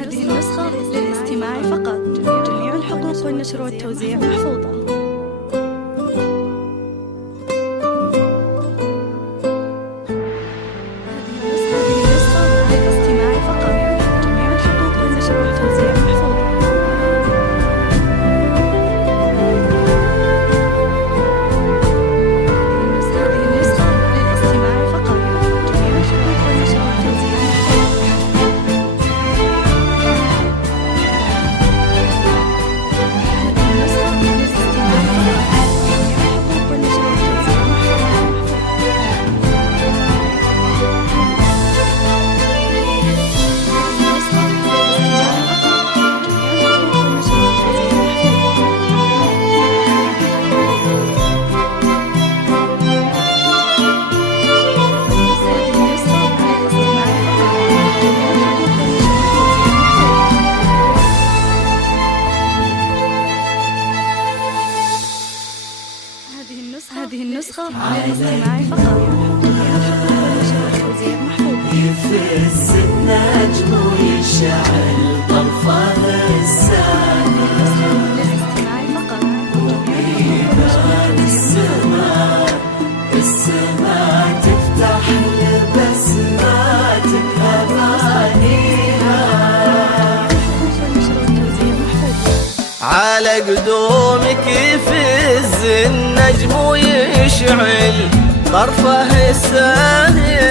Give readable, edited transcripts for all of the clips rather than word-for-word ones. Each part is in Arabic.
هذه النسخة للاستماع فقط. جميع الحقوق والنشر والتوزيع محفوظة. هذه النسخة للاستماع فقط. يفز النجم ويشعل طرفه السما، للاستماع فقط. ويبان السماء تفتح لبسماتك أمانيها، على قدومك يفز النجم ويشعل طرفه الساهر،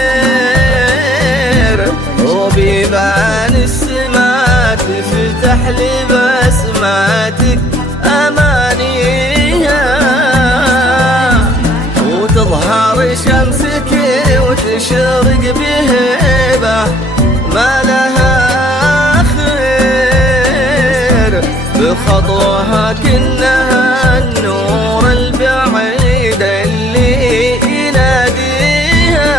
وبيبان السماء تفتح لبسماتك أمانيها، وتظهر شمسك وتشرق بهبة ما لها خير، بخطوها كأنها النور البعيد اللي يناديها،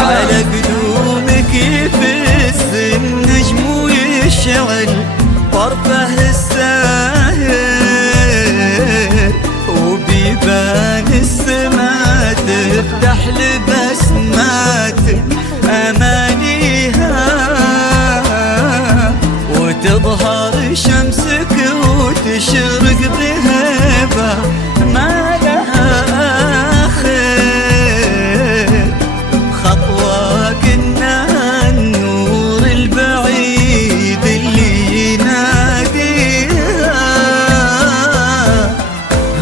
على قدومك يفز النجم ويشعل طرفه الساهر، وبيبان السماء تفتح لبسماتك أمانيها، وتظهر شمسك وتشرق بهبة ما لها آخر، بخطواك إنها النور البعيد اللي يناديها،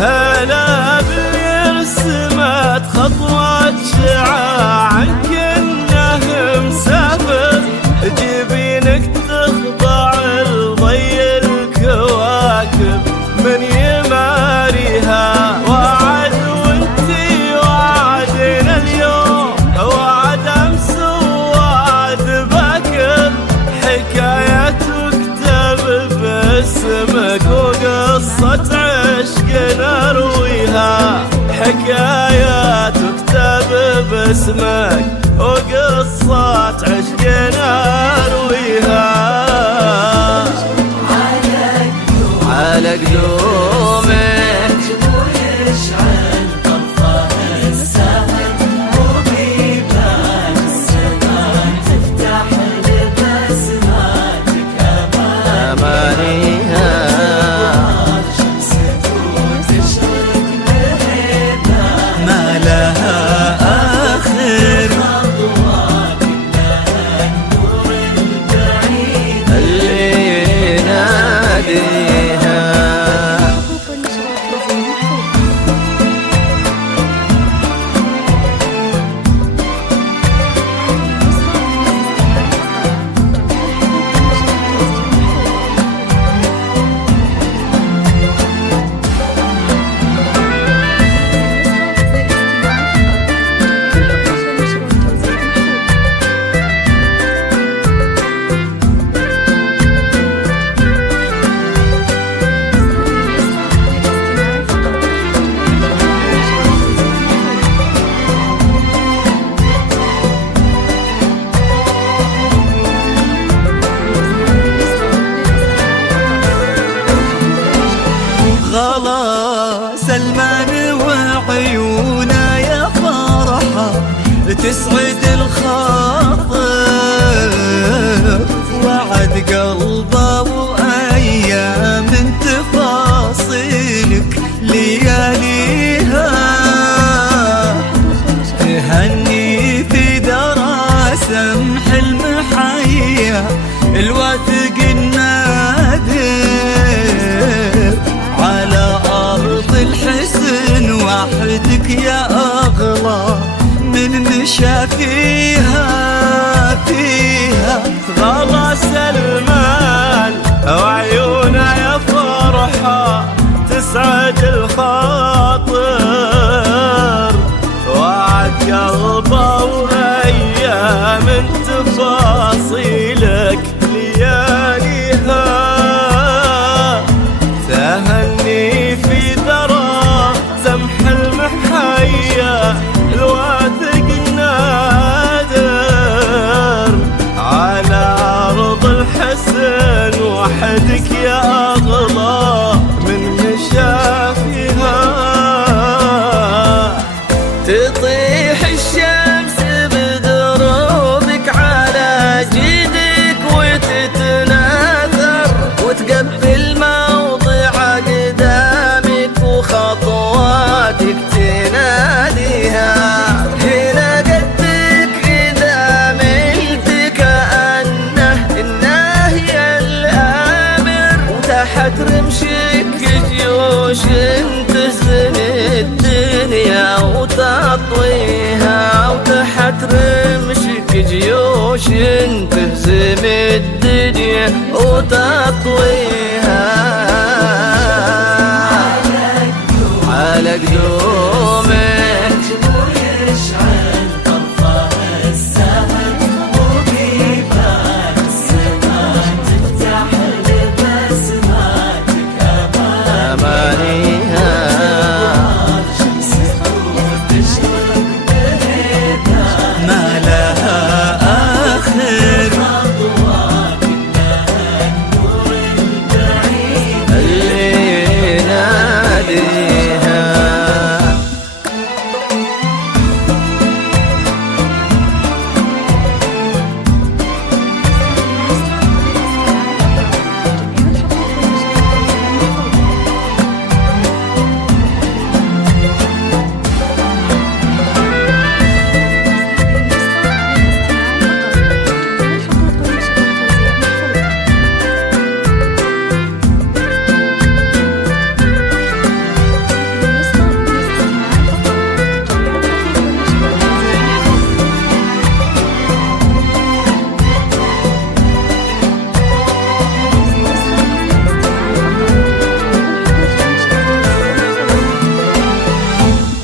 هلا بالرسمات خطوات شعاع كأنه مسافر، جبينك تخضع لضي الكواكب من يماريها، وعد وانتي وعدنا اليوم، وعد امس ووعد باكر، حكايات تكتب باسمك وقصة عشق نرويها، حكايات تكتب باسمك وقصة عشق نرويها، على قدومك ويشعل طرفه السهر، وبيبان السماء تفتح لبسماتك أمانيها، شمسك وتشرق بهبة ما لها آخر، خطواك إنها النور البعيد اللي يناديها. شافيها فيها غلا سلمان وعيونه يا فرحة تسعد الخاطر، وعد قلبه وأيام تفاصيلك لياليها، تهني في ذرى سمح المحيا الواثق النادر، على عرض الحسن وحدك يا أغلى من شافها. تطيح الشمس بدروبك على جيدك وتتناثر، وتقبل موضع قدامك وخطواتك تناديها، هنا قدك إذا ملت كأنه الناهي الآمر، وتحت رمشك جيوش تهزم الدنيا وتطويها، وتحت رمشك جيوش تهزم الدنيا وتطويها، على قدومك ويشعل طرفه السهر، وقيفان السماء تفتح لبسماتك أمانيها، ما لها آخر اللي ناديها.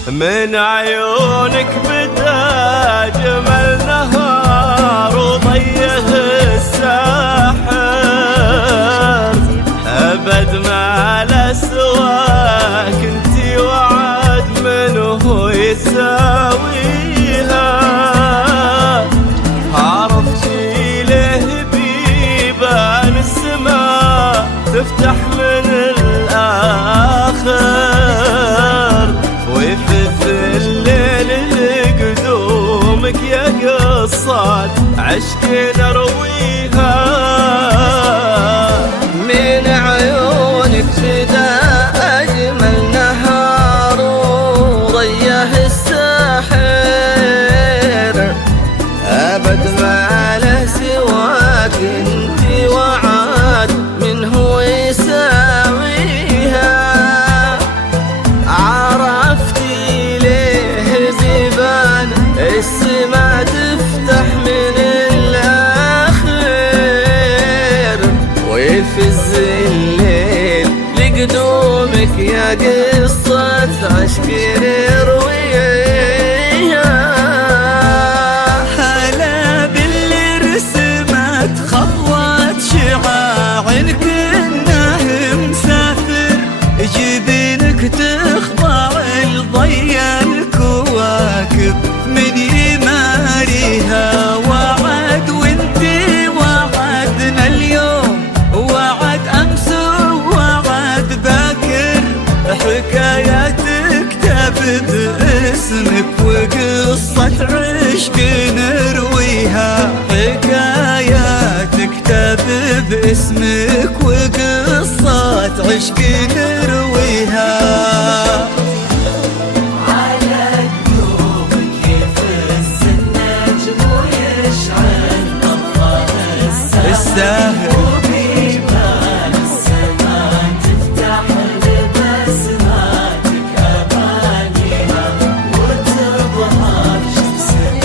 من عيونك بدا جمل نهار وضيه الساحر، أبد ما له سواك انتي وعد منه يساويها، عرفتي له بيبان السماء تفتح من الآخر، ويفث الليل لقدومك يا قصات عشق نرويها، من عيونك بدا أجمل نهار وضيه الساحر، أبد ما له سواك انتي وعد منه يساويها، عرفتي ليه بيبان السما تفتح من الآخر، ويفز الليل لقدومك يا قصة عشق نرويها، هلا باللي رسمت خطوات شعاع كأنه مسافر، جبينك تخضع لضي الكواكب من يماريها، وعد وانتي وعدنا اليوم وعد أمس وعد باكر، حكايات تكتب باسمك وقصة عشق نرويها، حكايات تكتب باسمك وقصة عشق نرويها، على قلوبك يفز النجم ويشعل طرفه الساهر، وبيبان السماء تفتح لبسماتك أمانيها، وتظهر شمسك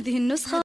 هذه النسخة